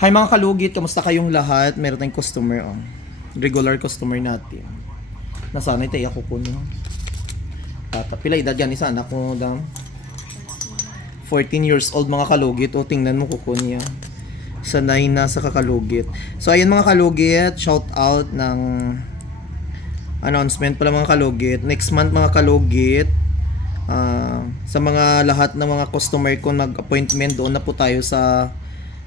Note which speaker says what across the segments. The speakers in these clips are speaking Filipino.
Speaker 1: Hi mga kalugit, kamusta kayong lahat? Meron tayong customer, oh. Regular customer natin. Nasanay tayo ako kuno. Tata, pila edad yan isa anak ko dam. 14 years old mga kalugit. O tingnan mo kuko niya. Sanay na sa kakalugit. So ayan mga kalugit, shout out ng announcement pala mga kalugit. Next month mga kalugit, ah, sa mga lahat ng mga customer ko nag-appointment doon na po tayo sa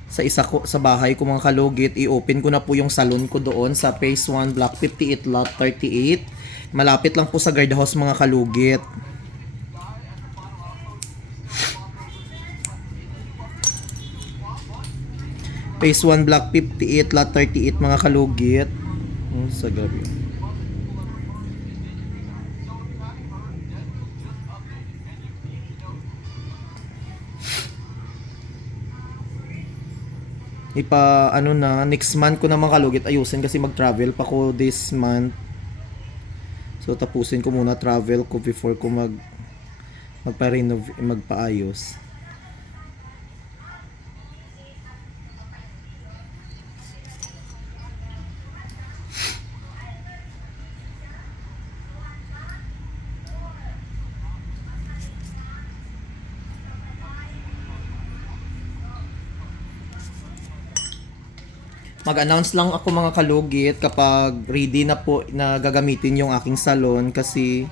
Speaker 1: sa isa ko sa bahay ko mga kalugit, i-open ko na po yung salon ko doon sa Phase 1 Block 58 Lot 38. Malapit lang po sa guardhouse mga kalugit. Phase 1 Block 58 Lot 38 mga kalugit. Oh, sa gabi. Ipa ano na next month ko naman kalugit ayusin kasi mag-travel pa ko this month. So tapusin ko muna travel ko before ko mag magpa-renov magpaayos mag-announce lang ako mga kalugit kapag ready na po na gagamitin yung aking salon kasi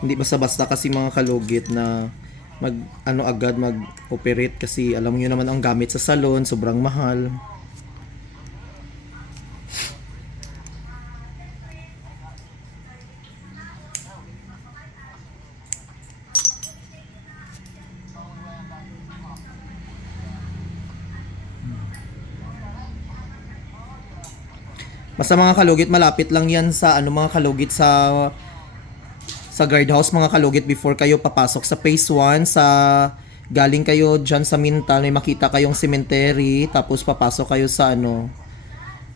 Speaker 1: hindi basta-basta kasi mga kalugit na mag ano agad mag operate kasi alam niyo naman ang gamit sa salon sobrang mahal Basta mga kalugit, malapit lang yan sa ano mga kalugit sa sa guardhouse. Mga kalugit before kayo papasok sa phase 1 sa galing kayo dyan sa Mintal may makita kayong cemetery tapos papasok kayo sa ano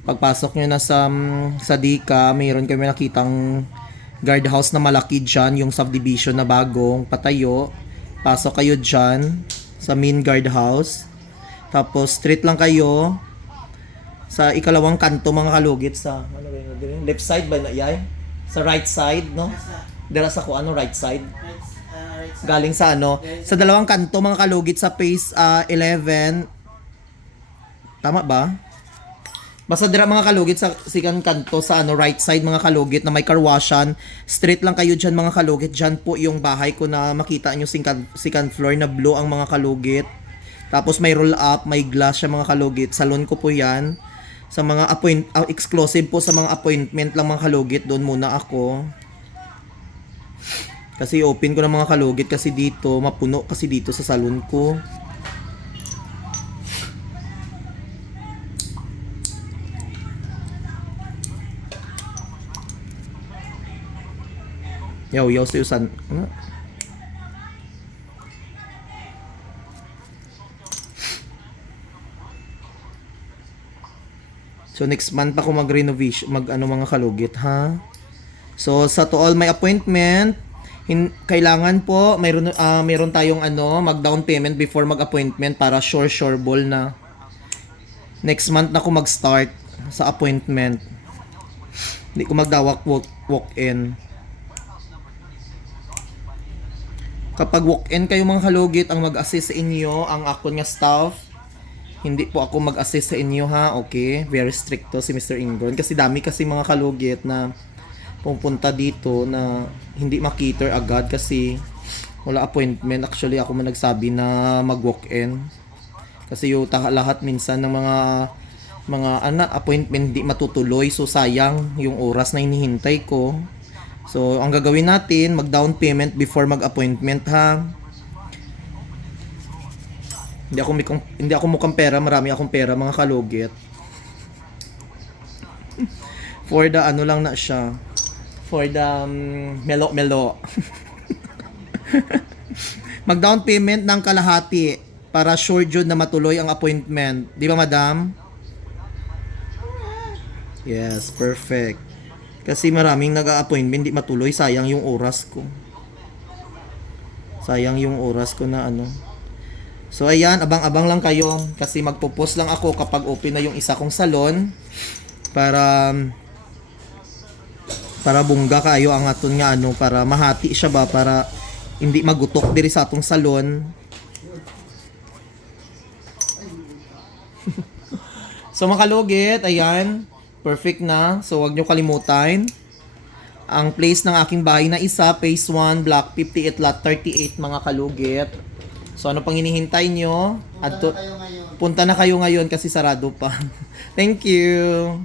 Speaker 1: pagpasok nyo na sa mm, sa Dika mayroon kayo nakitang guardhouse na malaki dyan yung subdivision na bagong patayo. Pasok kayo dyan sa main guardhouse. Tapos street lang kayo sa ikalawang kanto mga kalugit sa ano ba yun, left side ba na yay? Sa right side, no? Dira sa ko ano right side. Galing sa ano, sa dalawang kanto mga kalugit sa phase ah, 11. Tama ba? Basta dira mga kalugit sa sikan kanto sa ano right side mga kalugit na may karwashan. Straight lang kayo diyan mga kalugit. Diyan po yung bahay ko na makita nyo second, second floor na blue ang mga kalugit. Tapos may roll up, may glass siya mga kalugit. Salon ko po 'yan sa mga appoint ah, exclusive po sa mga appointment lang mga kalugit doon muna ako kasi open ko ng mga kalugit kasi dito mapuno kasi dito sa salon ko Yaw, yaw sa'yo san... Ano? So next month pa ako mag-renovation, mag ano mga kalugit ha. So sa to all my appointment, hin, kailangan po mayroon ah, mayroon tayong ano, mag-down payment before mag-appointment para sure sure ball na. Next month na ako mag-start sa appointment. Hindi ko magdawak walk, walk in. Kapag walk-in kayo mga kalugit, ang mag-assist sa inyo, ang ako nga staff, hindi po ako mag-assist sa inyo ha, okay? Very strict to si Mr. Ingron kasi dami kasi mga kalugit na pupunta dito na hindi makiter agad kasi wala appointment. Actually ako man nagsabi na mag-walk-in. Kasi yung lahat minsan ng mga mga anak appointment hindi matutuloy so sayang yung oras na hinihintay ko. So ang gagawin natin, mag-down payment before mag-appointment ha. Hindi ako mikong, hindi ako mukhang pera, marami akong pera mga kalugit. For the ano lang na siya. For the um, melo melo. Mag down payment ng kalahati para sure jud na matuloy ang appointment. Di ba, madam? Yes, perfect. Kasi maraming nag-appointment di matuloy, sayang yung oras ko. Sayang yung oras ko na ano So ayan, abang-abang lang kayo kasi magpo-post lang ako kapag open na yung isa kong salon para para bungga kayo ang aton nga ano para mahati siya ba para hindi magutok diri sa atong salon. so makalugit, ayan, perfect na. So wag nyo kalimutan. Ang place ng aking bahay na isa, phase 1, block 58, lot 38, mga kalugit. So ano pang hinihintay nyo? At
Speaker 2: Punta na kayo ngayon.
Speaker 1: punta na kayo ngayon kasi sarado pa. Thank you.